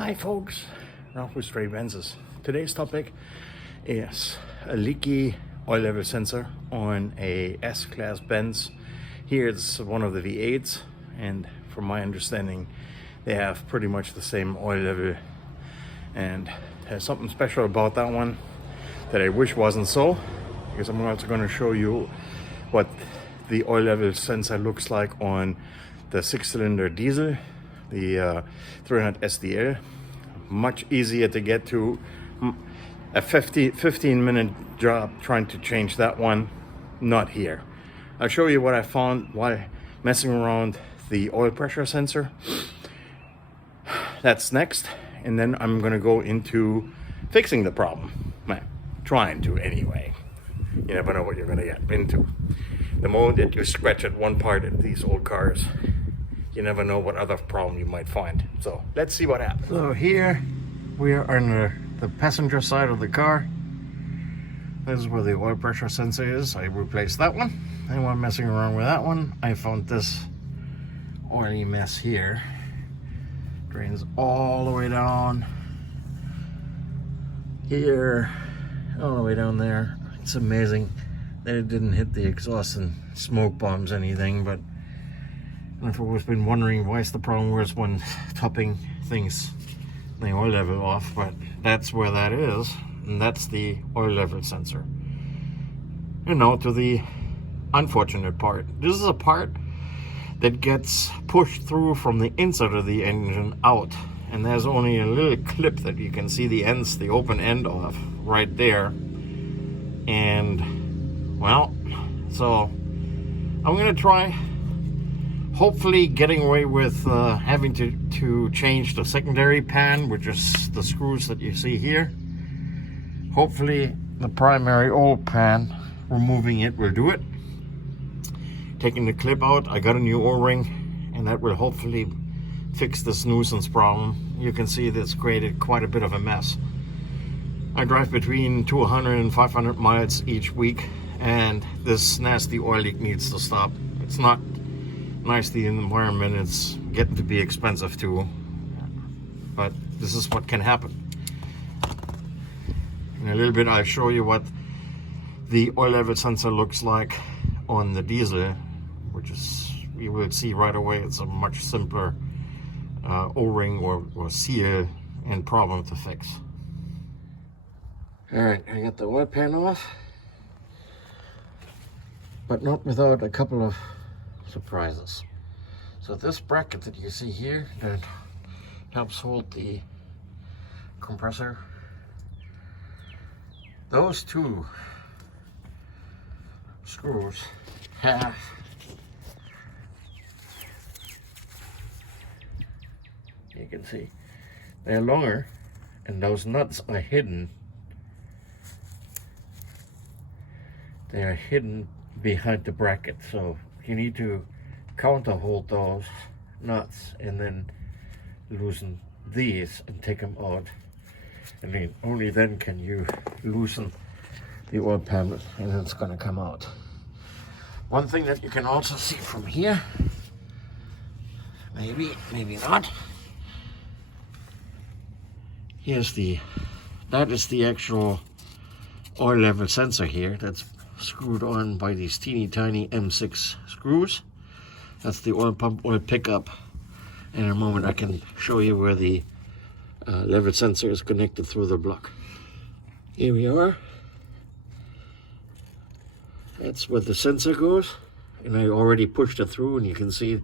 Hi folks, Ralf with Stray Benzes. Today's topic is a leaky oil level sensor on a S-Class Benz. Here it's one of the V8s, and from my understanding they have pretty much the same oil level, and there's something special about that one that I wish wasn't so, because I'm also going to show you what the oil level sensor looks like on the 6-cylinder diesel, the 300 SDL. Much easier to get to. A 15-minute job trying to change that one, not here. I'll show you what I found while messing around the oil pressure sensor. That's next, and then I'm gonna go into fixing the problem. Well, trying to anyway. You never know what you're gonna get into. The moment that you scratch at one part in these old cars, you never know what other problem you might find. So let's see what happens. So here we are on the passenger side of the car. This is where the oil pressure sensor is. I replaced that one. And while messing around with that one, I found this oily mess here. Drains all the way down here, all the way down there. It's amazing that it didn't hit the exhaust and smoke bombs anything, but I've always been wondering why is the problem worse when topping things the oil level off, but that's where that is, and that's the oil level sensor. And now to the unfortunate part. This is a part that gets pushed through from the inside of the engine out, and there's only a little clip that you can see the ends, the open end of right there. And well, so I'm gonna try hopefully getting away with having to change the secondary pan, which is the screws that you see here. Hopefully the primary old pan, removing it will do it. Taking the clip out, I got a new O-ring, and that will hopefully fix this nuisance problem. You can see that's created quite a bit of a mess. I drive between 200 and 500 miles each week, and this nasty oil leak needs to stop. It's not nice, the environment, it's getting to be expensive too, but this is what can happen. In a little bit I'll show you what the oil level sensor looks like on the diesel, which is, you will see right away, it's a much simpler O-ring or seal and problem to fix. Alright, I got the oil pan off, but not without a couple of surprises. So this bracket that you see here that helps hold the compressor, those two screws have you can see they're longer, and those nuts are hidden. They are hidden behind the bracket, so you need to counter hold those nuts and then loosen these and take them out. I mean, only then can you loosen the oil pan and it's going to come out. One thing that you can also see from here, maybe not, that is the actual oil level sensor here that's screwed on by these teeny tiny M6 screws. That's the oil pump, oil pickup. In a moment I can show you where the level sensor is connected through the block. Here we are. That's where the sensor goes, and I already pushed it through, and you can see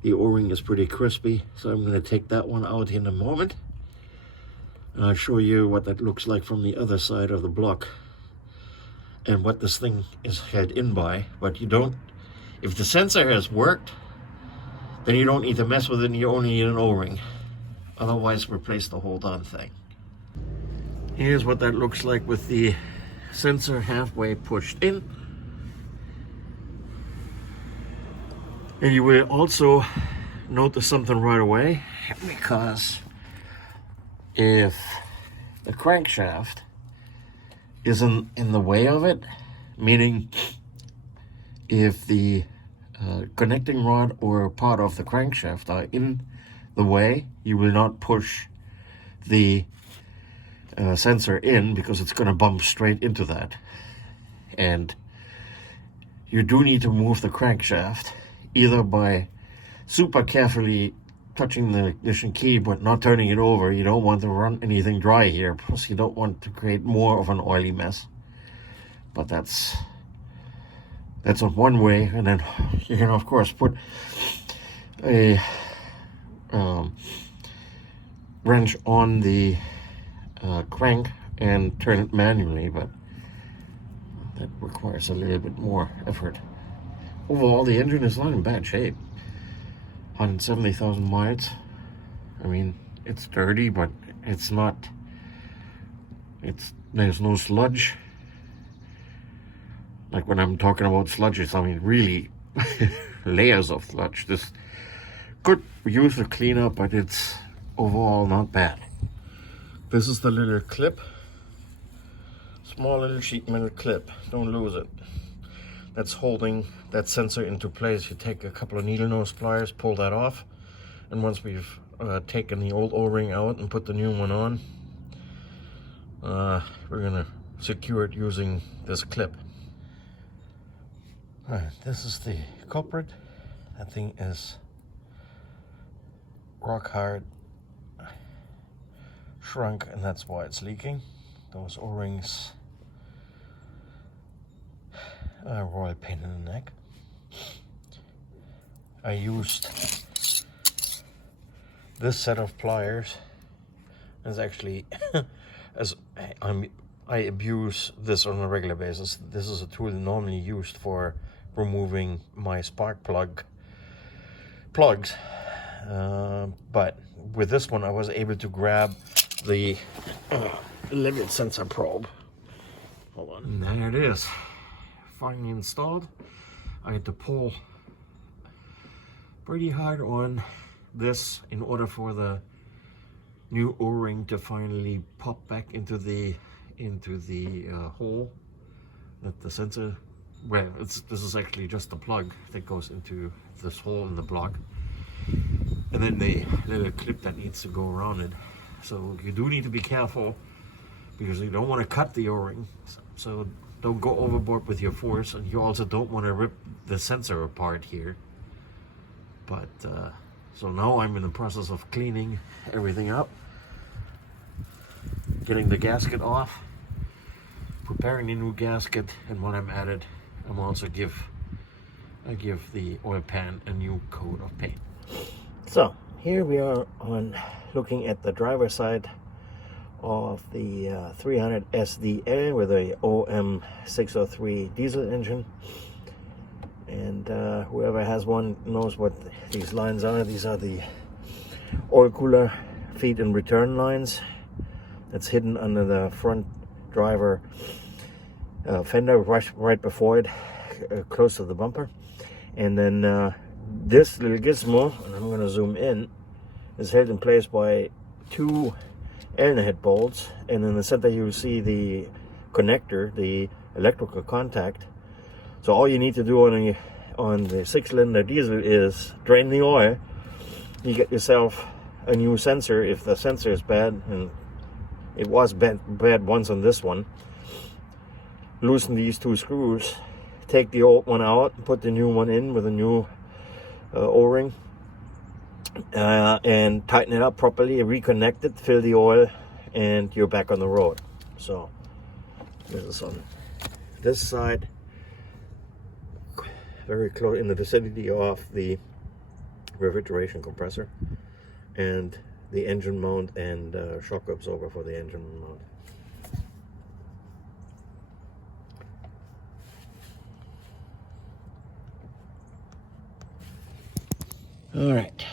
the O-ring is pretty crispy, so I'm going to take that one out in a moment, and I'll show you what that looks like from the other side of the block and what this thing is held in by. But you don't, if the sensor has worked, then you don't need to mess with it, and you only need an O-ring. Otherwise, replace the whole darn thing. Here's what that looks like with the sensor halfway pushed in. And you will also notice something right away, because if the crankshaft isn't in the way of it, meaning if the connecting rod or part of the crankshaft are in the way, you will not push the sensor in, because it's going to bump straight into that. And you do need to move the crankshaft, either by super carefully touching the ignition key but not turning it over. You don't want to run anything dry here, plus you don't want to create more of an oily mess. But that's one way. And then you can of course put a wrench on the crank and turn it manually, but that requires a little bit more effort. Overall, the engine is not in bad shape. 170,000 miles. I mean, it's dirty, but it's not. There's no sludge. Like when I'm talking about sludges, I mean really layers of sludge. This could use a cleanup, but it's overall not bad. This is the little clip. Small little sheet metal clip. Don't lose it. That's holding that sensor into place. You take a couple of needle nose pliers, pull that off, and once we've taken the old O-ring out and put the new one on, we're gonna secure it using this clip. Alright, this is the culprit. That thing is rock hard, shrunk, and that's why it's leaking. Those O-rings are royal pain in the neck. I used this set of pliers. It's actually I abuse this on a regular basis. This is a tool normally used for removing my spark plugs. But with this one, I was able to grab the limit sensor probe. Hold on. And there it is. Finally installed. I had to pull pretty hard on this in order for the new O-ring to finally pop back into the hole that the sensor. Well, this is actually just the plug that goes into this hole in the block, and then the little clip that needs to go around it. So you do need to be careful because you don't want to cut the O-ring. So don't go overboard with your force, and you also don't want to rip the sensor apart here. But so now I'm in the process of cleaning everything up, getting the gasket off, preparing the new gasket, and when I'm at it, I'm also give the oil pan a new coat of paint. So here we are on looking at the driver's side of the 300 SDL with a OM603 diesel engine, and whoever has one knows what these lines are. These are the oil cooler feed and return lines that's hidden under the front driver fender right before it, close to the bumper. And then this little gizmo, and I'm going to zoom in, is held in place by two Allen head bolts, and in the center you'll see the connector, the electrical contact. So all you need to do on the 6-cylinder diesel is drain the oil. You get yourself a new sensor if the sensor is bad, and it was bad once on this one. Loosen these two screws, take the old one out, put the new one in with a new O-ring, and tighten it up properly, reconnect it, fill the oil, and you're back on the road. So this is on this side, very close in the vicinity of the refrigeration compressor and the engine mount and shock absorber for the engine mount. All right,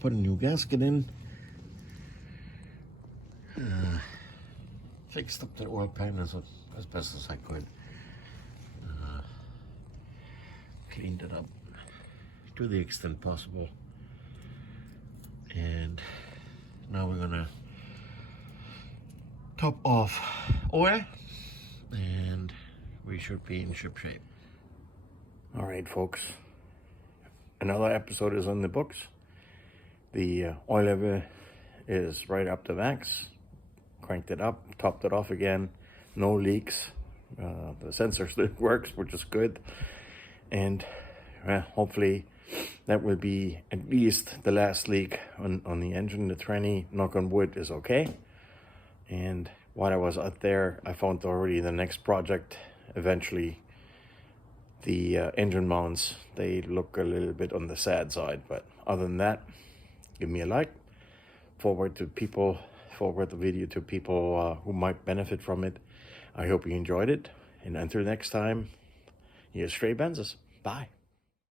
put a new gasket in, fixed up the oil pan as best as I could, cleaned it up to the extent possible, and now we're gonna top off oil, and we should be in ship shape. All right, folks. Another episode is on the books. The oil level is right up to max. Cranked it up, topped it off again, no leaks. The sensor still works, which is good. And hopefully that will be at least the last leak on the engine. The tranny, knock on wood, is okay. And while I was out there, I found already the next project. Eventually, the engine mounts, they look a little bit on the sad side. But other than that, give me a like. Forward the video to people who might benefit from it. I hope you enjoyed it. And until next time, here's Stray Benzes. Bye.